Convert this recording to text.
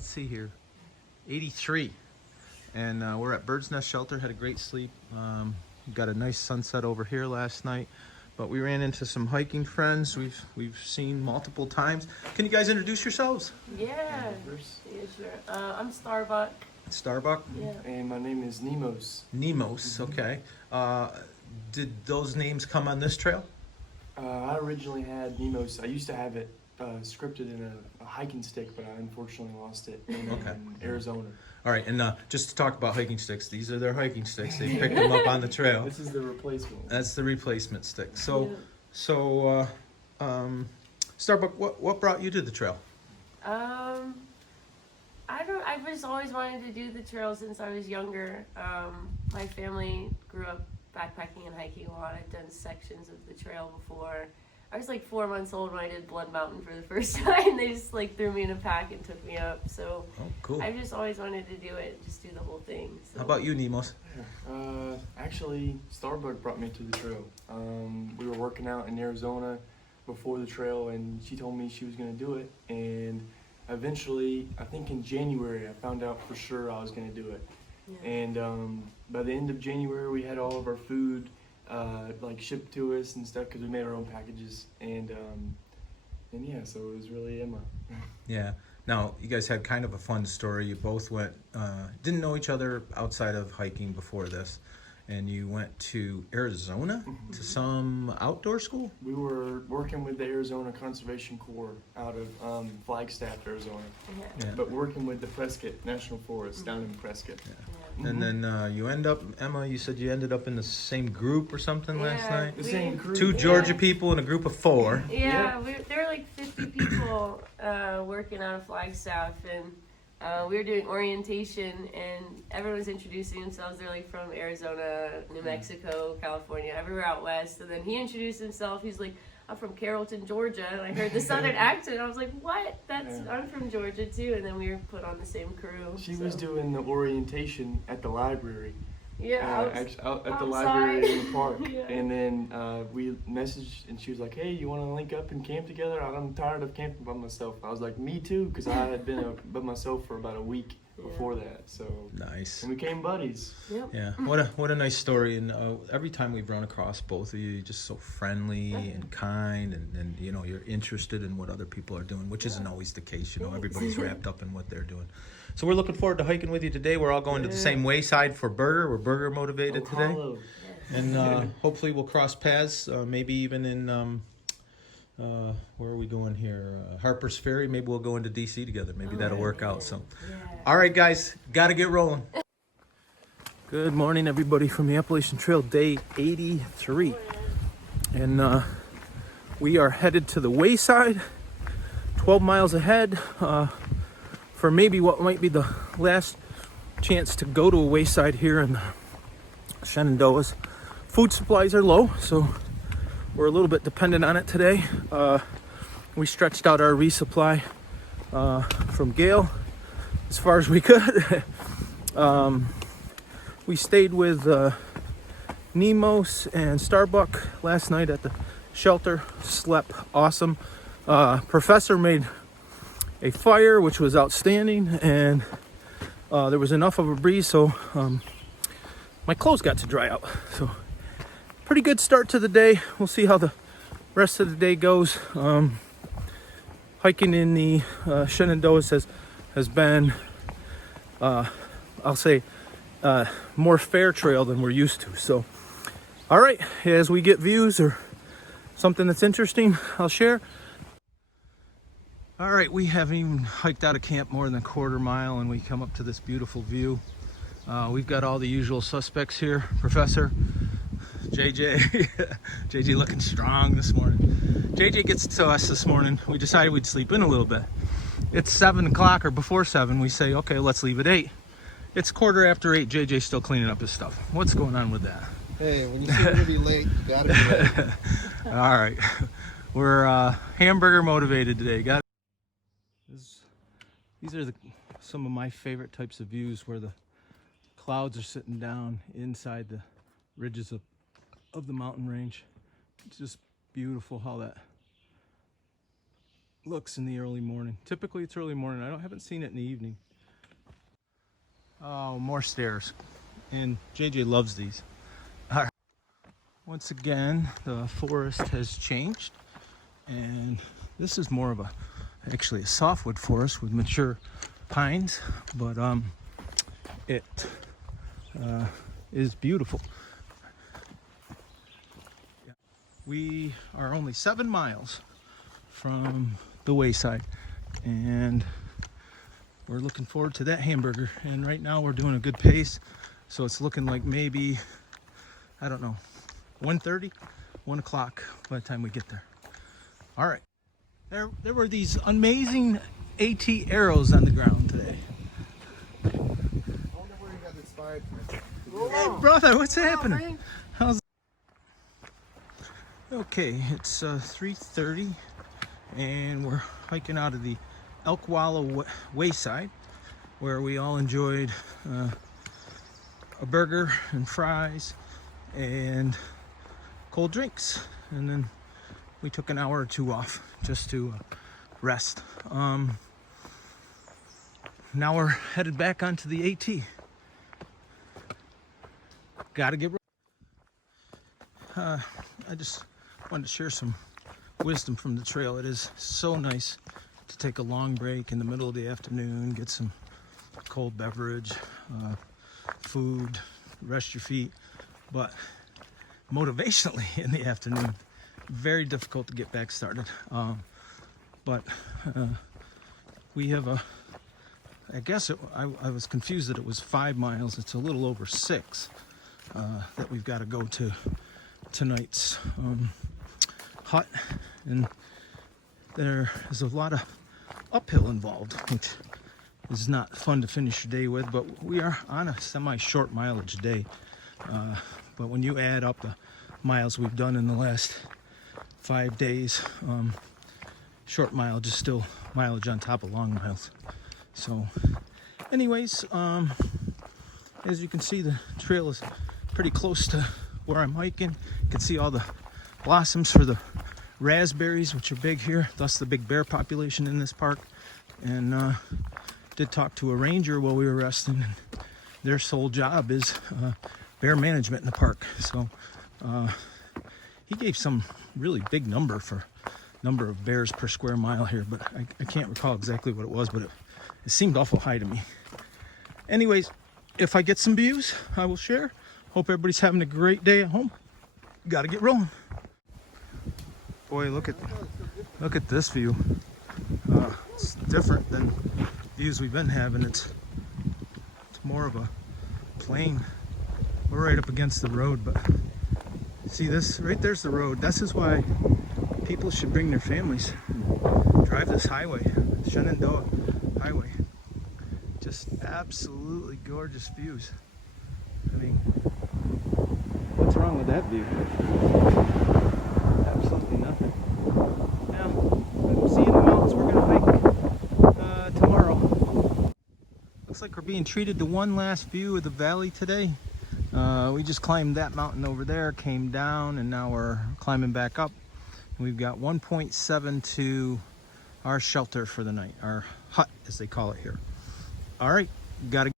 let's see here, 83. And we're at Bird's Nest Shelter, had a great sleep. Got a nice sunset over here last night. But we ran into some hiking friends we've seen multiple times. Can you guys introduce yourselves? Yeah, sure. I'm Starbuck. Starbuck? Yeah. And my name is Nemos. Nemos, okay. Did those names come on this trail? I originally had Nemos. I used to have it scripted in a hiking stick, but I unfortunately lost it in Arizona. All right, and just to talk about hiking sticks, these are their hiking sticks. They picked them up on the trail. This is the replacement. That's the replacement stick. So, Starbuck, what brought you to the trail? I've just always wanted to do the trail since I was younger. My family grew up backpacking and hiking a lot. I've done sections of the trail before. I was like 4 months old when I did Blood Mountain for the first time. They just like threw me in a pack and took me up. So cool. I've just always wanted to do it, just do the whole thing. So. How about you, Nemos? Actually, Starbuck brought me to the trail. We were working out in Arizona before the trail, and she told me she was going to do it. And eventually, I think in January, I found out for sure I was going to do it. Yeah. And by the end of January, we had all of our food like shipped to us and stuff because we made our own packages. And yeah, so it was really Emma. Yeah. Now, you guys had kind of a fun story. You both went, didn't know each other outside of hiking before this, and you went to Arizona to some outdoor school? We were working with the Arizona Conservation Corps out of Flagstaff, Arizona, but working with the Prescott National Forest down in Prescott. Yeah. And then you end up, Emma, you said you ended up in the same group or something last night? The same group. 2 Georgia people in a group of 4. Yeah, there were like 50 people working out of Flagstaff, and we were doing orientation, and everyone was introducing themselves. They're like from Arizona, New Mexico, California, everywhere out west. And then he introduced himself. He's like, I'm from Carrollton, Georgia. And I heard the southern accent. I was like, what? I'm from Georgia too. And then we were put on the same crew. She was doing the orientation at the library. Yeah, out at the library in the park. Yeah. And then we messaged, and she was like, hey, you want to link up and camp together? I'm tired of camping by myself. I was like, me too, because I had been by myself for about a week before that. So nice. And we became buddies. Yep. Yeah, what a nice story. And every time we've run across both of you, you're just so friendly and kind, and you know, you're interested in what other people are doing, which isn't always the case. You know, everybody's wrapped up in what they're doing. So we're looking forward to hiking with you today. We're all going to the same wayside for Burger. We're Burger motivated today. And hopefully we'll cross paths, maybe even in, where are we going here? Harper's Ferry. Maybe we'll go into DC together. Maybe that'll work out. So, all right, guys, got to get rolling. Good morning, everybody, from the Appalachian Trail, day 83. And we are headed to the wayside, 12 miles ahead, for maybe what might be the last chance to go to a wayside here in the Shenandoahs. Food supplies are low, so we're a little bit dependent on it today. We stretched out our resupply from Gale as far as we could. We stayed with Nemos and Starbuck last night at the shelter. Slept awesome. Professor made a fire, which was outstanding, and there was enough of a breeze, so my clothes got to dry out. So pretty good start to the day. We'll see how the rest of the day goes. Hiking in the Shenandoahs has been, I'll say, more fair trail than we're used to. So, all right, as we get views or something that's interesting, I'll share. All right, we haven't even hiked out of camp more than a quarter mile, and we come up to this beautiful view. We've got all the usual suspects here. Professor, JJ. JJ looking strong this morning. JJ gets to us this morning. We decided we'd sleep in a little bit. It's 7 o'clock or before 7. We say, okay, let's leave at 8. It's 8:15. JJ's still cleaning up his stuff. What's going on with that? Hey, when you say you're gonna be late, you gotta be late. All right, we're hamburger motivated today. These are some of my favorite types of views, where the clouds are sitting down inside the ridges of the mountain range. It's just beautiful how that looks in the early morning. Typically it's early morning. Haven't seen it in the evening. Oh, more stairs. And JJ loves these. All right. Once again, the forest has changed, and this is more of actually a softwood forest with mature pines, but it is beautiful. We are only 7 miles from the wayside, and we're looking forward to that hamburger. And right now we're doing a good pace, so it's looking like maybe, I don't know, 1:30, 1 o'clock by the time we get there. All right. There were these amazing AT arrows on the ground today. I wonder where you got inspired from. Hey, brother, what's happening? How's Okay, it's 3:30, and we're hiking out of the Elk Wallow Wayside, where we all enjoyed a burger and fries and cold drinks, and then we took an hour or two off just to rest. Now we're headed back onto the AT. Gotta get I just wanted to share some wisdom from the trail. It is so nice to take a long break in the middle of the afternoon, get some cold beverage, food, rest your feet, but motivationally in the afternoon, very difficult to get back started. But we have I guess I was confused that it was 5 miles. It's a little over 6 that we've got to go to tonight's hut, and there is a lot of uphill involved, which is not fun to finish your day with, but we are on a semi-short mileage day. But when you add up the miles we've done in the last 5 days, short mileage is still mileage on top of long miles. So anyways, as you can see, the trail is pretty close to where I'm hiking. You can see all the blossoms for the raspberries, which are big here, thus the big bear population in this park. And did talk to a ranger while we were resting, and their sole job is bear management in the park. So he gave some really big number for number of bears per square mile here, but I can't recall exactly what it was, but it seemed awful high to me. Anyways, if I get some views, I will share. Hope everybody's having a great day at home. Got to get rolling. Boy, look at this view. It's different than views we've been having. It's more of a plain. We're right up against the road, but see this right there's the road. This is why people should bring their families and drive this highway, Shenandoah Highway. Just absolutely gorgeous views. I mean, what's wrong with that view? Absolutely nothing. Now, we'll see you in the mountains. We're gonna hike tomorrow. Looks like we're being treated to one last view of the valley today. We just climbed that mountain over there, came down, and now we're climbing back up. We've got 1.7 to our shelter for the night, our hut as they call it here. All right, gotta